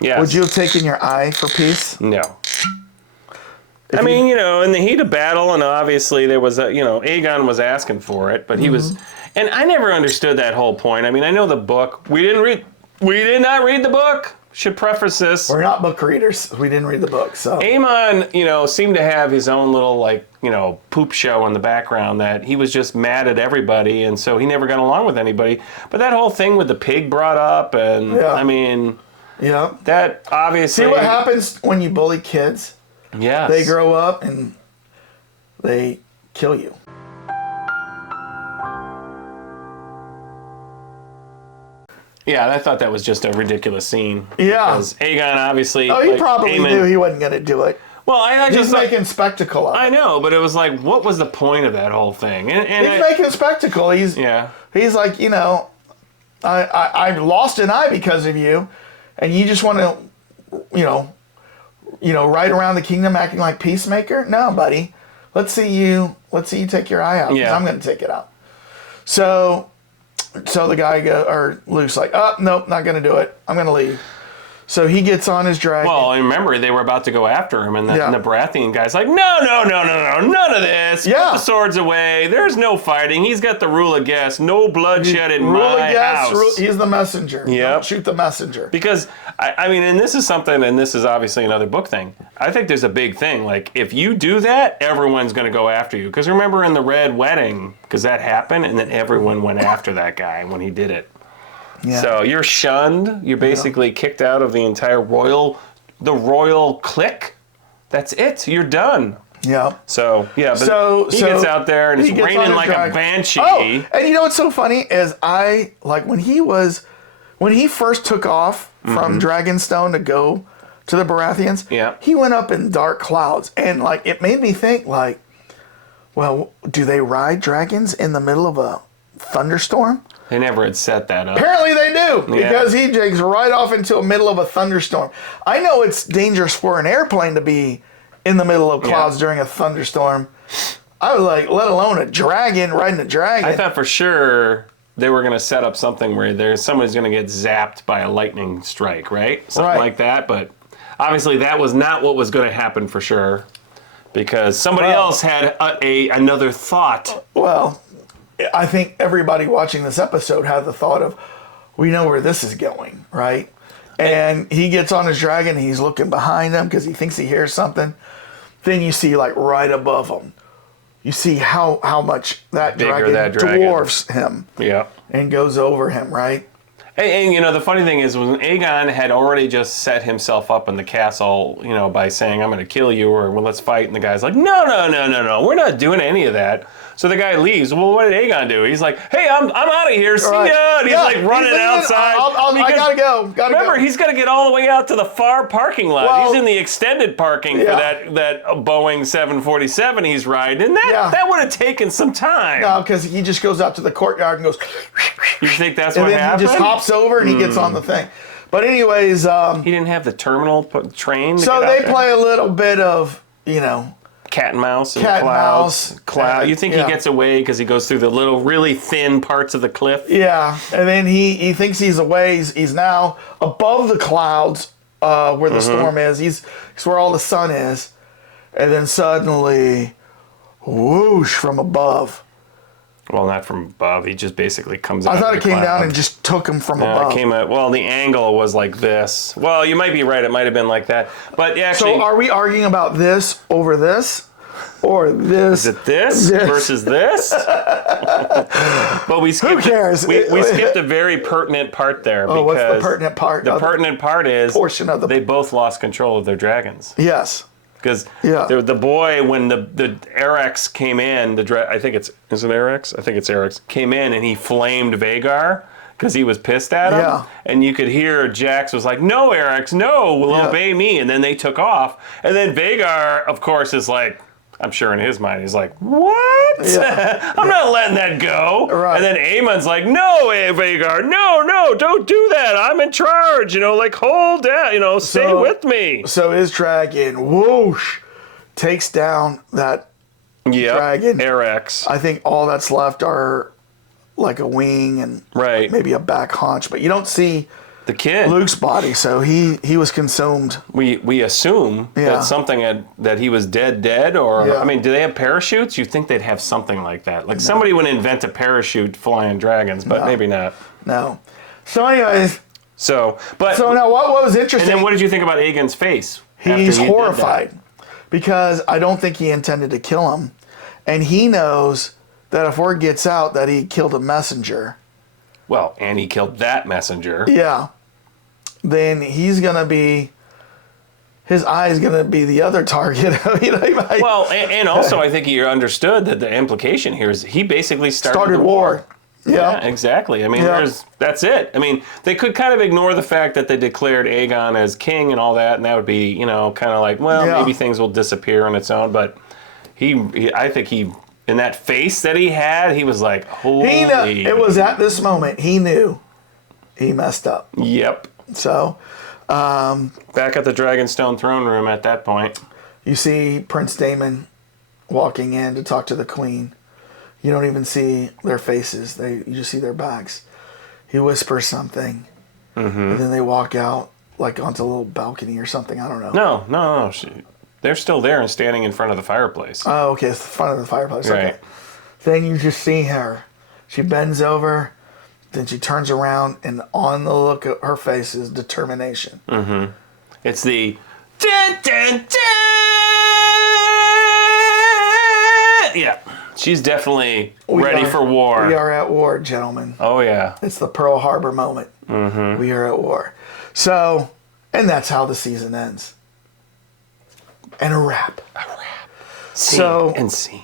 Yes. Would you have taken your eye for peace? No. I mean, in the heat of battle, and obviously there was Aegon was asking for it, but he was, and I never understood that whole point. I mean, I know the book. We did not read the book. should preface this. We're not book readers. We didn't read the book, so. Aemon, seemed to have his own little, poop show in the background that he was just mad at everybody, and so he never got along with anybody. But that whole thing with the pig brought up, and, yeah. that obviously... See what happens when you bully kids? Yes. They grow up, and they kill you. Yeah, I thought that was just a ridiculous scene. Yeah. Because Aegon obviously... Oh, he probably knew he wasn't going to do it. Well, I He's just making spectacle of it. I know, but it was like, what was the point of that whole thing? And He's making spectacle. He's like, I lost an eye because of you, and you just want to, ride around the kingdom acting like peacemaker? No, buddy. Let's see you take your eye out. 'Cause I'm going to take it out. So the guy Luke's like, oh, nope, not going to do it. I'm going to leave. So he gets on his dragon. Well, and remember, they were about to go after him, and the Baratheon guy's like, no, none of this. Put the swords away. There's no fighting. He's got the rule of guess. No bloodshed in my house. He's the messenger. Yep. Don't shoot the messenger. Because, and this is something, and this is obviously another book thing. I think there's a big thing. Like, if you do that, everyone's going to go after you. Because remember in the Red Wedding, because that happened, and then everyone went after that guy when he did it. Yeah. So you're shunned. You're basically kicked out of the entire royal clique. That's it. You're done. Yeah. So but he gets out there and it's raining like a banshee. Oh, and you know what's so funny is when he first took off from Dragonstone to go to the Baratheons. Yeah. He went up in dark clouds, and it made me think well, do they ride dragons in the middle of a thunderstorm? They never had set that up. Apparently they do, because he takes right off into the middle of a thunderstorm. I know it's dangerous for an airplane to be in the middle of clouds during a thunderstorm. I was like, let alone a dragon, riding a dragon. I thought for sure they were going to set up something where somebody's going to get zapped by a lightning strike, right? Something like that, but obviously that was not what was going to happen for sure, because somebody else had another thought. Well, I think everybody watching this episode had the thought of, we know where this is going, right? And he gets on his dragon, and he's looking behind him because he thinks he hears something. Then you see, right above him, you see how much that dragon dwarfs him. Yeah. And goes over him, right? And the funny thing is, when Aegon had already just set himself up in the castle, by saying, I'm going to kill you, or well, let's fight, and the guy's like, no, we're not doing any of that. So the guy leaves. Well, what did Aegon do? He's like, hey, I'm out of here. See ya. And he's running outside. I gotta go. Remember, he's got to get all the way out to the far parking lot. Well, he's in the extended parking for that Boeing 747 he's riding. And that would have taken some time. No, because he just goes out to the courtyard and goes. You think that's what happened? And then he just hops over and he gets on the thing. But anyways. He didn't have the terminal train to So they play a little bit of, cat and mouse and clouds. You think he gets away because he goes through the little really thin parts of the cliff? Yeah, and then he thinks he's away. He's now above the clouds where the storm is. He's where all the sun is. And then suddenly, whoosh, from above. Well, not from above. He just basically comes out. I thought it came down and just took him from above. It came out. Well, the angle was like this. Well, you might be right. It might have been like that. But actually, so are we arguing about this over this, or this? Is it this versus this? But we skipped. Who cares? We skipped a very pertinent part there. Oh, what's the pertinent part? The pertinent part is portion of they both lost control of their dragons. Yes. Because the boy, when the Erex came in, is it Erex? I think it's Erex, came in and he flamed Vhagar because he was pissed at him. Yeah. And you could hear Jax was like, no, Erex, no, obey me. And then they took off. And then Vhagar, of course, is like, I'm sure in his mind, he's like, what? Yeah. I'm not letting that go. Right. And then Aemon's like, no, Vhagar, no, don't do that. I'm in charge. Hold down, stay with me. So his dragon, whoosh, takes down that dragon. Erex. I think all that's left are like a wing and maybe a back haunch, but you don't see the kid, Luke's body, so he was consumed. We assume that something that he was dead, or do they have parachutes? You think they'd have something like that? Like somebody would invent a parachute flying dragons, but maybe not. No. So anyways, So now what was interesting? And then what did you think about Aegon's face? after He's he did that? horrified because I don't think he intended to kill him. And he knows that if word gets out that he killed a messenger. Well, and he killed that messenger. Yeah. Then he's going to be, his eye is going to be the other target. Well, and also I think he understood that the implication here is he basically started the war. Yeah, exactly. I mean, that's it. I mean, they could kind of ignore the fact that they declared Aegon as king and all that, and that would be, kind of like, well, maybe things will disappear on its own. But I think he, in that face that he had, he was like, holy. It was at this moment he knew he messed up. Yep. So, back at the Dragonstone throne room at that point, you see Prince Daemon walking in to talk to the queen. You don't even see their faces. You just see their backs. He whispers something, and then they walk out like onto a little balcony or something. I don't know. No. They're still there and standing in front of the fireplace. Oh, okay. It's the front of the fireplace. Right. Okay. Then you just see her. She bends over, then she turns around, and on the look of her face is determination. Mm-hmm. It's the dun, dun, dun! Yeah. She's definitely ready for war. We are at war, gentlemen. Oh, yeah. It's the Pearl Harbor moment. Mm-hmm. We are at war. So, and that's how the season ends. And a wrap. Scene.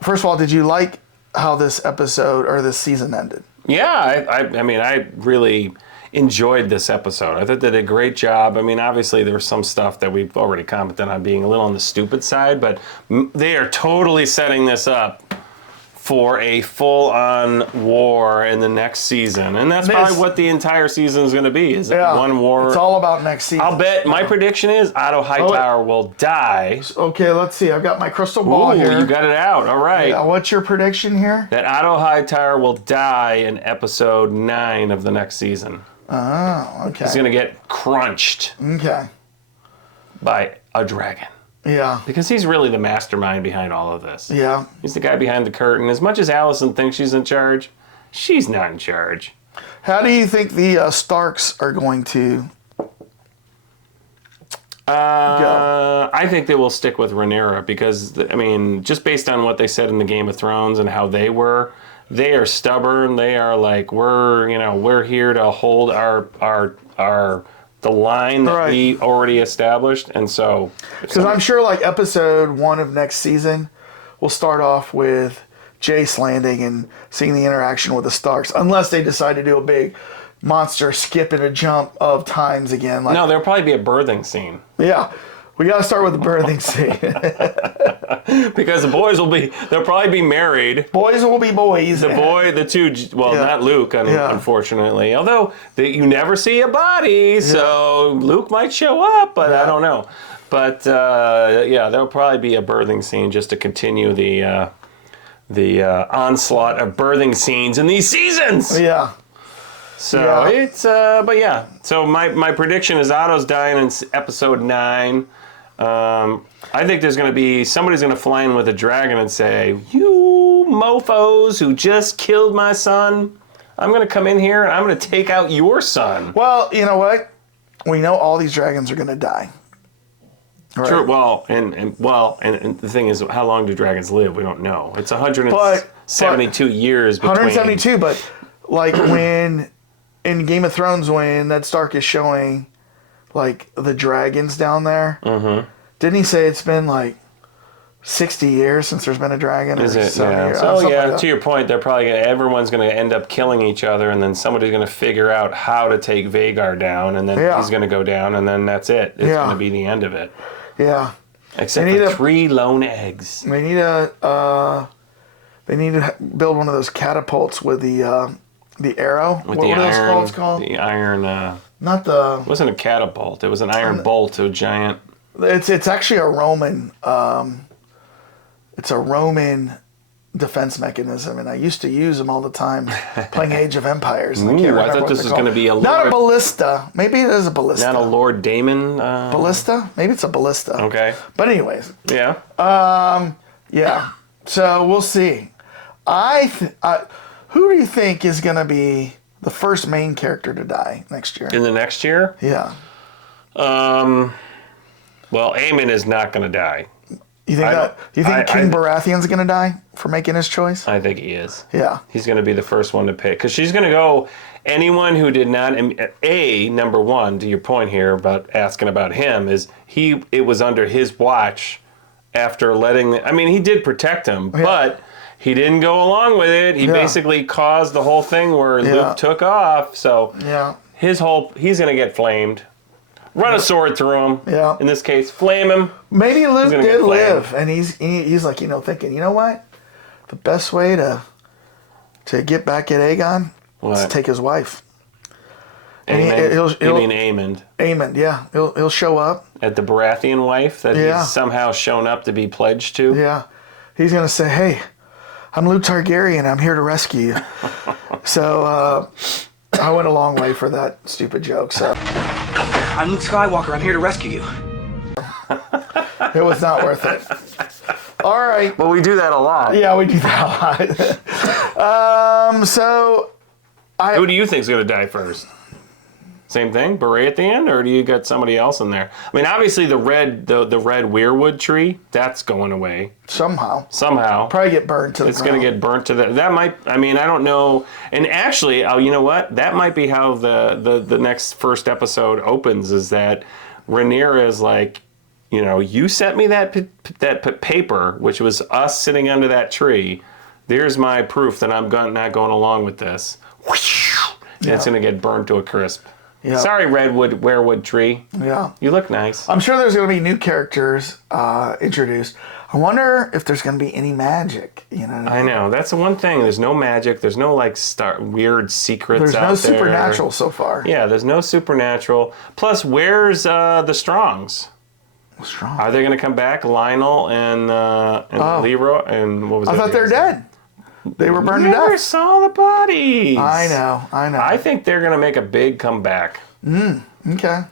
First of all, did you like how this episode or this season ended? Yeah, I mean, I really enjoyed this episode. I thought they did a great job. I mean, obviously there was some stuff that we've already commented on being a little on the stupid side, but they are totally setting this up for a full-on war in the next season. And that's probably what the entire season is going to be, is one war. It's all about next season. I'll bet, my prediction is Otto Hightower will die. Okay, let's see. I've got my crystal ball here. You got it out. All right. Yeah, what's your prediction here? That Otto Hightower will die in episode 9 of the next season. Oh, okay. He's going to get crunched. Okay. By a dragon. Yeah. Because he's really the mastermind behind all of this. Yeah. He's the guy behind the curtain. As much as Allison thinks she's in charge, she's not in charge. How do you think the Starks are going to go? I think they will stick with Rhaenyra because, I mean, just based on what they said in the Game of Thrones and how they were, they are stubborn. They are like, we're here to hold the line that we already established. And so, because I'm sure like episode 1 of next season will start off with Jace landing and seeing the interaction with the Starks, unless they decide to do a big monster skip and a jump of times again. No, there'll probably be a birthing scene. Yeah. We got to start with the birthing scene. Because they'll probably be married. Boys will be boys. Not Luke, unfortunately. Although you never see a body, so Luke might show up, but I don't know. But there'll probably be a birthing scene just to continue the onslaught of birthing scenes in these seasons. Yeah. So it's, but yeah. So my prediction is Otto's dying in episode 9. I think there's going to be, somebody's going to fly in with a dragon and say, you mofos who just killed my son, I'm going to come in here and I'm going to take out your son. Well, you know what? We know all these dragons are going to die. Right. Sure. Well, and the thing is, how long do dragons live? We don't know. It's 172 years between. 172, but like when in Game of Thrones, when Ned Stark is showing like the dragons down there, didn't he say it's been like 60 years since there's been a dragon? Is it? Yeah. So to your point, everyone's going to end up killing each other, and then somebody's going to figure out how to take Vhagar down, and then he's going to go down, and then that's it. It's going to be the end of it. Yeah. Except for 3 lone eggs. They need to build one of those catapults with the arrow. With what the were those iron, bolts called? The iron. Not the. It wasn't a catapult. It was an iron bolt. A giant. It's actually a Roman. It's a Roman defense mechanism, and I used to use them all the time playing Age of Empires. I thought this was going to be not a ballista. Maybe it is a ballista. Not a Lord Damon. Ballista? Maybe it's a ballista. Okay. But anyways. Yeah. Yeah. So we'll see. Who do you think is going to be the first main character to die next year. In the next year? Yeah. Well, Aemon is not going to die. You think King Baratheon's going to die for making his choice? I think he is. Yeah. He's going to be the first one to pick. Because she's going to go, anyone who did not, number one, to your point here about asking about him, is it was under his watch after he did protect him, but he didn't go along with it. He basically caused the whole thing where Luke took off. So he's going to get flamed. Run a sword through him. Yeah. In this case, flame him. Maybe Luke did live, and he's like, thinking, you know what? The best way to get back at Aegon is to take his wife. And you mean Aemond? Aemond, yeah. He'll show up. At the Baratheon wife that he's somehow shown up to be pledged to? Yeah. He's going to say, hey, I'm Luke Targaryen. I'm here to rescue you. So I went a long way for that stupid joke. So I'm Luke Skywalker. I'm here to rescue you. It was not worth it. All right. Well, we do that a lot. Yeah, we do that a lot. Who do you think is going to die first? Same thing, Baratheon, or do you got somebody else in there? I mean, obviously the red weirwood tree, that's going away somehow. Probably get burned to the ground. It's going to get burnt to the. That might. I mean, I don't know. And actually, you know what? That might be how the next first episode opens. Is that Rhaenyra is like, you sent me that paper, which was us sitting under that tree. There's my proof that I'm not going along with this. And it's going to get burned to a crisp. Yeah. Sorry, weirwood tree. Yeah. You look nice. I'm sure there's going to be new characters introduced. I wonder if there's going to be any magic. I know. That's the one thing. There's no magic. There's no weird secrets out there. There's no supernatural so far. Yeah, there's no supernatural. Plus, where's the Strongs? Strong. Are they going to come back? Lionel and Leroy and what was? I thought they're dead. They were burned to death. Never saw the bodies. I know. I think they're going to make a big comeback. Okay.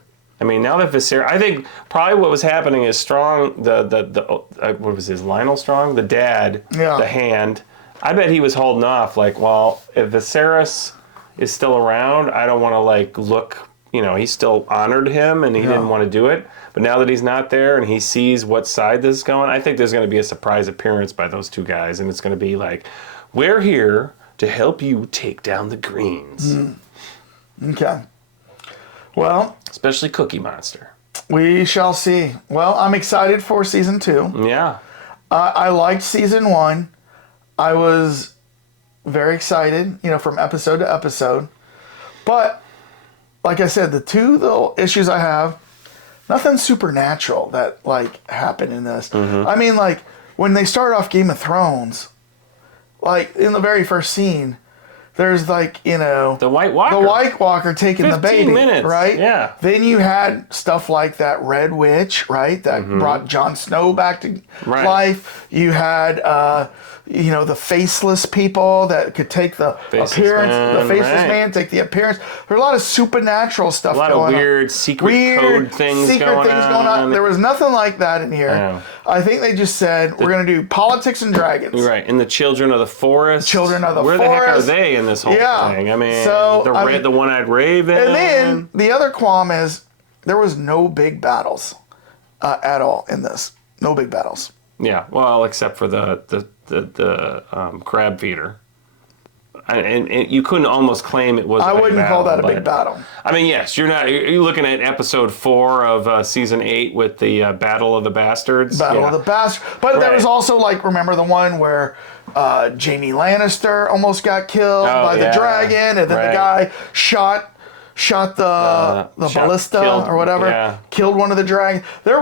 I mean, now that Viserys, I think probably what was happening is Strong, what was his, Lionel Strong? The dad, the hand. I bet he was holding off, like, well, if Viserys is still around, I don't want to, look, he still honored him and he didn't want to do it. But now that he's not there and he sees what side this is going, I think there's going to be a surprise appearance by those two guys. And it's going to be like, we're here to help you take down the Greens. Okay. Well, especially Cookie Monster. We shall see. Well, I'm excited for season 2. Yeah. I liked season 1. I was very excited, from episode to episode. But, like I said, the two little issues I have, nothing supernatural that, happened in this. I mean, when they start off Game of Thrones, in the very first scene, there's the White Walker. The White Walker taking the baby. 15 minutes, right? Yeah. Then you had stuff like that Red Witch, right? That brought Jon Snow back to life. You had the faceless people that could take the faceless man, take the appearance. There's a lot of supernatural stuff going on. A lot of weird secret code things going on. There was nothing like that in here. Yeah. I think they just said, we're going to do politics and dragons. Right, and the Children of the Forest. Where the heck are they in this whole thing? I mean, the One-Eyed Raven. And then the other qualm is there was no big battles at all in this. No big battles. Yeah, well, except for the crab feeder. And you couldn't almost claim it was I wouldn't call that a big battle. I mean, yes, you're looking at episode 4 of season 8 with the Battle of the Bastards. Battle of the Bastards. But there was also, remember the one where Jaime Lannister almost got killed by the dragon, and then the guy shot the ballista or whatever, killed one of the dragons. There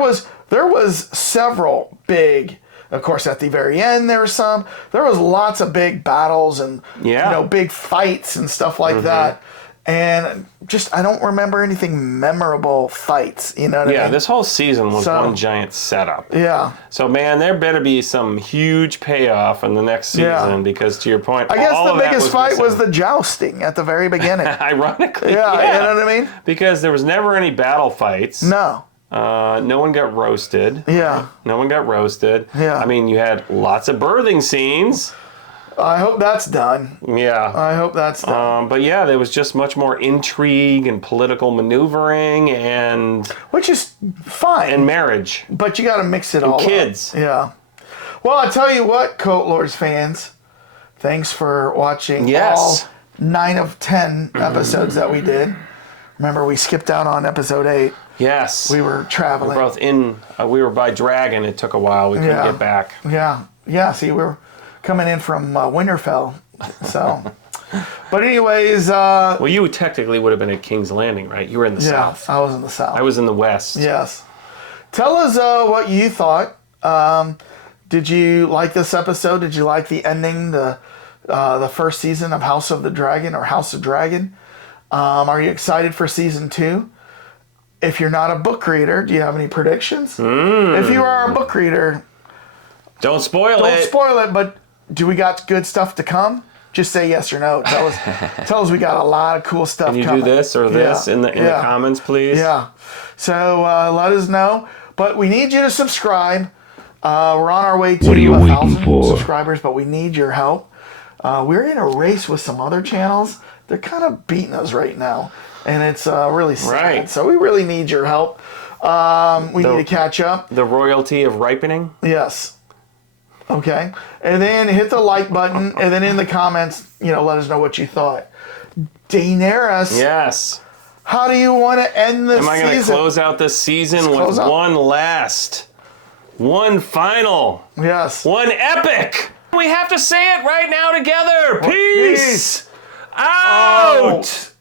was several big. Of course, at the very end, there was lots of big battles and big fights and stuff like that. And I don't remember anything memorable fights. You know what I mean? Yeah, this whole season was one giant setup. Yeah. So man, there better be some huge payoff in the next season because, to your point, I guess the biggest fight was the jousting at the very beginning. Ironically, yeah, you know what I mean? Because there was never any battle fights. No. No one got roasted. Yeah. No one got roasted. Yeah. I mean, you had lots of birthing scenes. I hope that's done. Yeah. I hope that's done. But yeah, there was just much more intrigue and political maneuvering and Which is fine. and marriage. But you got to mix it all kids. up. Yeah. Well, I tell you what, Cult Lords fans, thanks for watching all 9 of 10 episodes that we did. Remember, we skipped out on episode 8. Yes. We were traveling. We were both in, we were by Dragon. It took a while. We couldn't get back. Yeah. See, we were coming in from Winterfell. So, but anyways. Well, you technically would have been at King's Landing, right? You were in the south. I was in the south. I was in the west. Yes. Tell us what you thought. Did you like this episode? Did you like the ending, the first season of House of the Dragon or House of Dragon? Are you excited for season 2? If you're not a book reader, do you have any predictions? If you are a book reader, don't spoil Don't spoil it, but do we got good stuff to come? Just say yes or no. Tell us we got a lot of cool stuff coming. Can you do this or this in the comments, please? Yeah. So let us know. But we need you to subscribe. We're on our way to 1,000 subscribers, but we need your help. We're in a race with some other channels. They're kind of beating us right now, and it's really sad. Right. So we really need your help. We need to catch up. The royalty of ripening? Yes. Okay. And then hit the like button, and then in the comments, let us know what you thought. Daenerys. Yes. How do you want to end this season? Am I going to close out this season with one final, one epic? We have to say it right now together. Peace. Out.